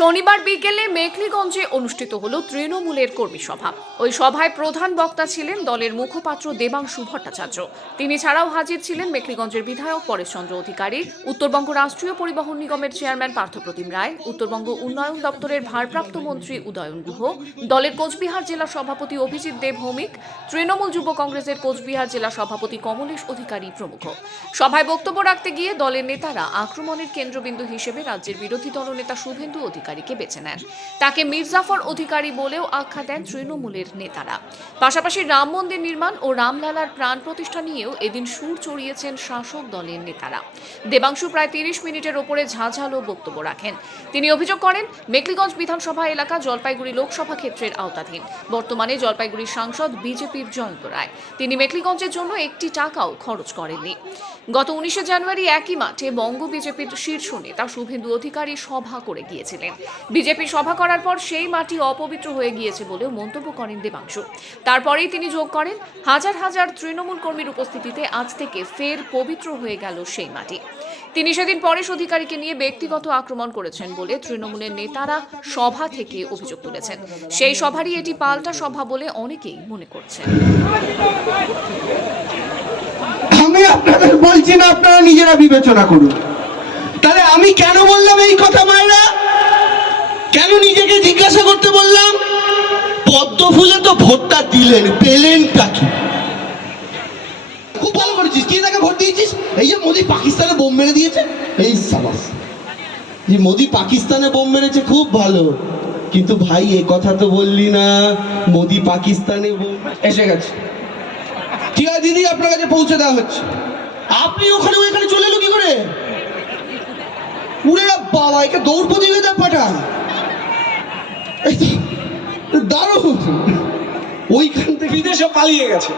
শনিবার বিকেলে মেখলিগঞ্জে অনুষ্ঠিত হল তৃণমূলের কর্মী সভা। ওই সভায় প্রধান বক্তা ছিলেন দলের মুখপাত্র দেবাংশু ভট্টাচার্য। তিনি ছাড়াও হাজির ছিলেন মেখলিগঞ্জের বিধায়ক পরেশচন্দ্র অধিকারী, উত্তরবঙ্গ রাষ্ট্রীয় পরিবহন নিগমের চেয়ারম্যান পার্থপ্রতিম রায়, উত্তরবঙ্গ উন্নয়ন দপ্তরের ভারপ্রাপ্ত মন্ত্রী উদয়ন গুহ, দলের কোচবিহার জেলা সভাপতি অভিজিৎ দেব ভৌমিক, তৃণমূল যুব কংগ্রেসের কোচবিহার জেলা সভাপতি কমলেশ অধিকারী প্রমুখ। সভায় বক্তব্য রাখতে গিয়ে দলের নেতারা আক্রমণের কেন্দ্রবিন্দু হিসেবে রাজ্যের বিরোধী দলনেতা শুভেন্দু অধিকারীকে বেছে নেন। তাকে মির্জাফর অধিকারী বলেও আখ্যা দেন তৃণমূলের নেতারা। পাশাপাশি রাম মন্দির নির্মাণ ও রামলালার প্রাণ প্রতিষ্ঠা নিয়েও এদিন সুর চড়িয়েছেন শাসক দলের নেতারা। দেবাংশু প্রায় 30 মিনিটের ওপরে ঝাঁঝালো বক্তব্য রাখেন। তিনি অভিযোগ করেন, মেখলিগঞ্জ বিধানসভা এলাকা জলপাইগুড়ি লোকসভা ক্ষেত্রের আওতাধীন। বর্তমানে জলপাইগুড়ির সাংসদ বিজেপির জয়ন্ত রায়। তিনি মেখলিগঞ্জের জন্য একটি টাকাও খরচ করেননি। গত 19 জানুয়ারি একই মাঠে বঙ্গ বিজেপির শীর্ষ নেতা শুভেন্দু অধিকারী সভা করে গিয়েছিলেন। বিজেপি সভা করার পর সেই মাটি অপবিত্র হয়ে গিয়েছে বলেও মন্তব্য করেন দেবাংশু। তারপরেই তিনি যোগ করেন, হাজার হাজার তৃণমূল কর্মীর উপস্থিতিতে আজ থেকে ফের পবিত্র হয়ে গেল সেই মাটি। তিনি সেদিন পরেশ অধিকারীকে নিয়ে ব্যক্তিগত আক্রমণ করেছেন বলে তৃণমূলের নেতারা সভা থেকে অভিযোগ তুলেছেন। সেই সভারই এটি পাল্টা সভা বলে অনেকেই মনে করছেন। আমি আপনাদের বলছি না, আপনারা নিজেরা বিবেচনা করুন। তাহলে আমি কেন বললাম এই কথা? মায়েরা কেন নিজেকে জিজ্ঞাসা করতে বললাম? পদ্ম ফুলে তো ভোটটা দিলেন, পেলেনটা কি? খুব ভালো করেছিস, কি তাকে ভোট দিয়েছিস? এই যে মোদি পাকিস্তানে বোম মেরে দিয়েছে, এই সাবাস, যে মোদি পাকিস্তানে বোম মেরেছে খুব ভালো, কিন্তু ভাই এ কথা তো বললি না মোদি পাকিস্তানে বোম এসে গেছে। ঠিক আছে দিদি, আপনার কাছে পৌঁছে দেওয়া হচ্ছে। আপনি ওখানে চলে এলো কি করে? উড়ে বাবা, একে দৌড় প্রতিযোগিতা পাঠান, দারুণ। ওইখান থেকে বিদেশে পালিয়ে গেছে,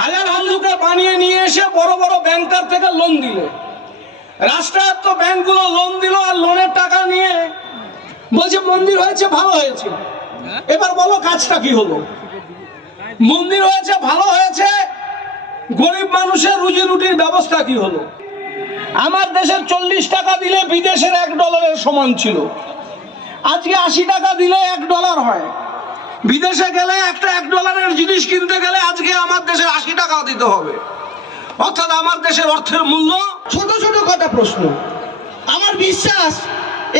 হাজার হাজার বানিয়ে নিয়ে এসে বড় বড় ব্যাংকার থেকে লোন দিল, রাষ্ট্রায়ত্ত ব্যাংকগুলো লোন দিল, আর লোনের টাকা নিয়ে বলছে মন্দির হয়েছে, ভালো হয়েছে। এবার বলো কাজটা কি হলো? মন্দির হয়েছে, ভালো হয়েছে, গরিব মানুষের রুজি রুটির ব্যবস্থা কি হলো? আমার দেশের 40 টাকা দিলে বিদেশের $1 সমান ছিল, আজকে 80 টাকা দিলে $1 হয়। বিদেশে গেলে একটা $1 জিনিস কিনতে গেলে আজকে আমার দেশে 80 টাকা দিতে হবে। অর্থাৎ আমার দেশের অর্থের মূল্য। ছোট ছোট কটা প্রশ্ন। আমার বিশ্বাস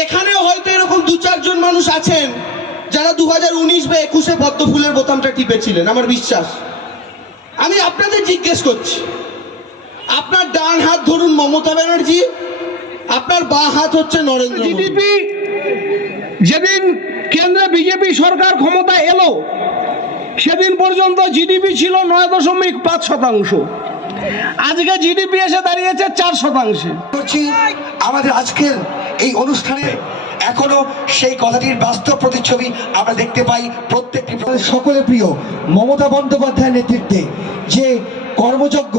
এখানে হয়তো এরকম 2-4 জন মানুষ আছেন যারা 2019 বা 21-এ পদ্ম ফুলের বোতামটা টিপেছিলেন। আমার বিশ্বাস। আমি আপনাদের জিজ্ঞেস করছি, আপনার ডান হাত ধরুন মমতা ব্যানার্জি, আপনার বাঁ হাত হচ্ছে নরেন্দ্র মোদী। জিডিপি যেদিন কেন্দ্রে বিজেপি সরকার ক্ষমতা এলো সেদিন পর্যন্ত জিডিপি ছিল 9.5%। আজকে জিডিপি এসে দাঁড়িয়েছে 4%। আমাদের আজকের এই অনুষ্ঠানে এখনো সেই কথাটির বাস্তব প্রতিচ্ছবি আমরা দেখতে পাই প্রত্যেকটি সকলে প্রিয় মমতা বন্দ্যোপাধ্যায়ের নেতৃত্বে যে কর্মযজ্ঞ